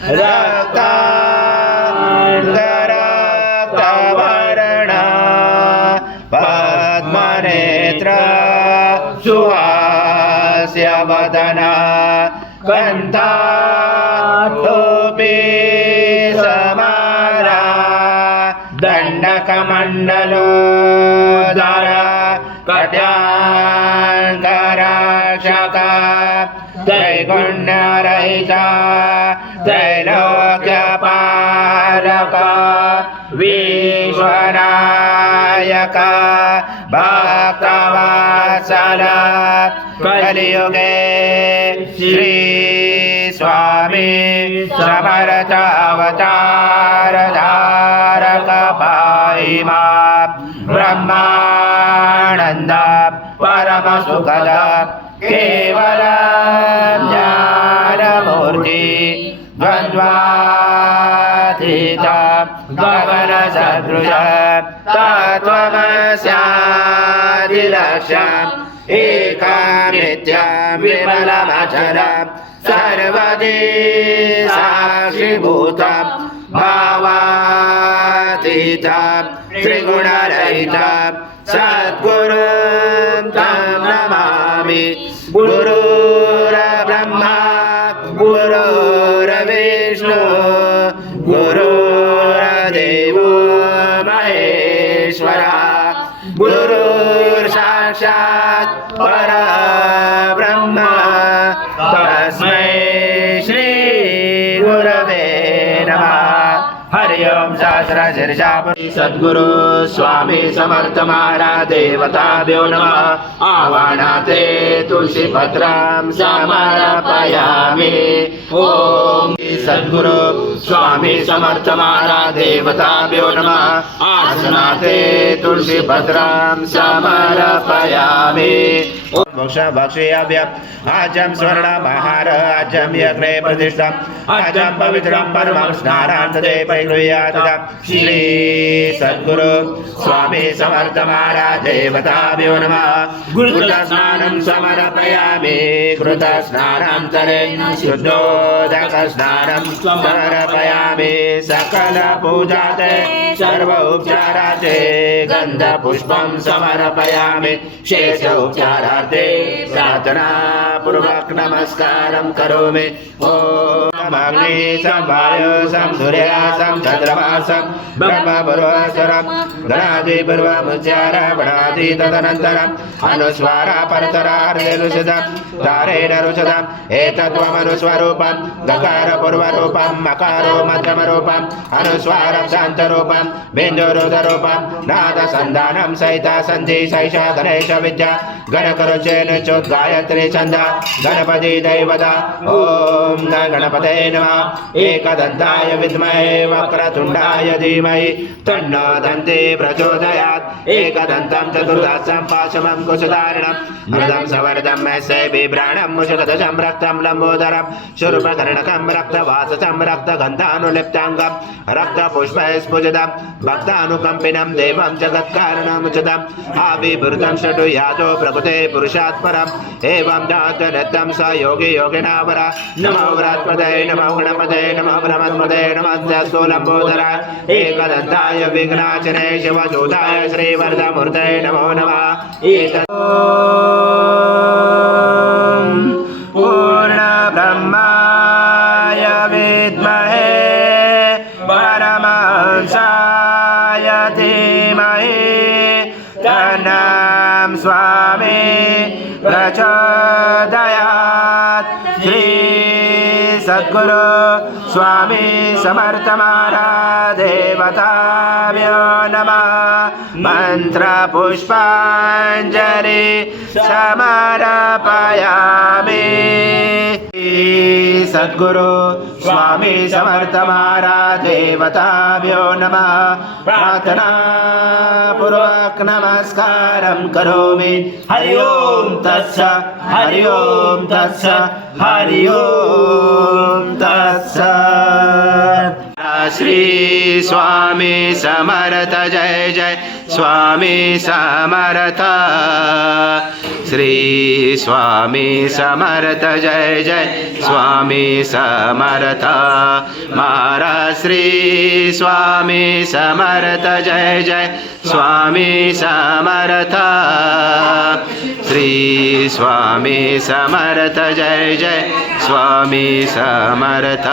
रक्तांतरक्तवर्णा पद्मनेत्र सुहास्य वदना कंठाटोपी Samara दंडकमंडलोदर कट्याङ्करक्षका त्रैगुण्यरहिता त्रैलोक्यपालक विश्वनायक भक्तवत्सल कलियुगे श्री स्वामी समर्थ अवतार धारक पाहि मां ब्रह्मानंद परम सुखद केवल ज्ञानमूर्ति द्वन्द्वातीत गगन सदृश तत्त्वमस्यादिलक्ष्यम् एकमित्यं विमलमचलं सर्वदि साक्षिभूतं भावातीतं त्रिगुणरहितं सद्गुरुं तं नमामि। गुरुर्ब्रह्मा गुरुर्विष्णु गुरुर्देवो महेश्वरः गुरुर्साक्षात् परब्रह्म तस्मै श्री गुरवे नमः। हरि ओम सहस्रशीर्षा सद्गुरु स्वामी समर्थ महाराज देवताभ्यो नमः। आवाहनाते तुलसी पत्रं समर्पयामि। ओम सद्गुरु स्वामी समर्थ महाराज देवताभ्यो नमः। आसनाते तुलसी पत्रं समर्पयामि। भक्षयाभ्यम् आजं स्वर्णमहार आजं यज्ञे प्रतिष्ठम् आजं पवित्रं परमं स्नानान्तदे परिगृह्यात् श्री सद्गुरु स्वामी समर्थ महाराज देवताभ्यो नमः। घृतस्नानं समर्पयामि। घृतस्नानान्तरे शुद्धोदकस्नानं समर्पयामि। सकलपूजाते सर्व उपचाराते गन्धपुष्पं समर्पयामि। शेष उपचाराते प्रार्थना पूर्वक नमस्कारं करोमि। ओम अग्नि संवायो सं सूर्यासं चंद्रमासं ब्रह्मपूर्वस्वरं गणादि पूर्वमुच्चारणि तदनन्तरम् अनुस्वारा परतरार्धेनुषदं तारेण रुषदम् एतद्वमनुस्वरूपं गकार पूर्वरूपं मकारो मध्यमरूपं अनुस्वारं शान्तरूपं बिन्दुरुदरूपं नादसन्धानं सहिता सन्धि सैषा गणेश विद्या गणकरुचेन चोद्गायत्री छन्द गणपति दैवता। ओम गणपते नमः। एकदन्ताय विद्महे वक्रतुण्डाय धीमहि तन्नो दन्ती प्रचोदयात्। एकदन्तं चतुर्दशं पाशमं कुशधारिणं मृदं सवर्धं यस्य बिभ्राणं मुषगदशं रक्तं लम्बोदरं शूर्पकर्णकं रक्तवाससं रक्तगन्धानुलिप्ताङ्गं रक्तपुष्पैस्फुजितं भक्तानुकम्पिनं देवं जगत्कारणमुचितम् आविर्भूतं षटु यादो प्रकृते पुरुषात् परम् एवं जातनृत्तं स योगी योगिनावर। नमो व्रतपदे नमो गणपते नमो ब्रह्मपदे नमः लम्बोदराय एकदन्ताय विघ्नाचने शिवजोताय श्रीवरदमूर्ते नमो नमः। पूर्ण ब्रह्माय विद्महे परमहंसाय धीमहि तन्नो स्वामी प्रचोदयात्। श्री सद्गुरु स्वामी समर्थ महाराज देवताभ्यो नमः। मंत्र पुष्पांजलि समर्पयामि। सद्गुरु स्वामी समर्थ महाराज देवताभ्यो नमः। प्रार्थना पूर्वक नमस्कारं करोमि। हरि ओम तत्सत् हरि ओम तत्सत् हरि ओम तत्सत्। श्री स्वामी समर्थ जय जय स्वामी समर्थ श्री स्वामी समर्थ जय जय स्वामी समर्थ महाराज श्री स्वामी समर्थ जय जय स्वामी समर्थ श्री स्वामी समर्थ जय जय स्वामी समर्थ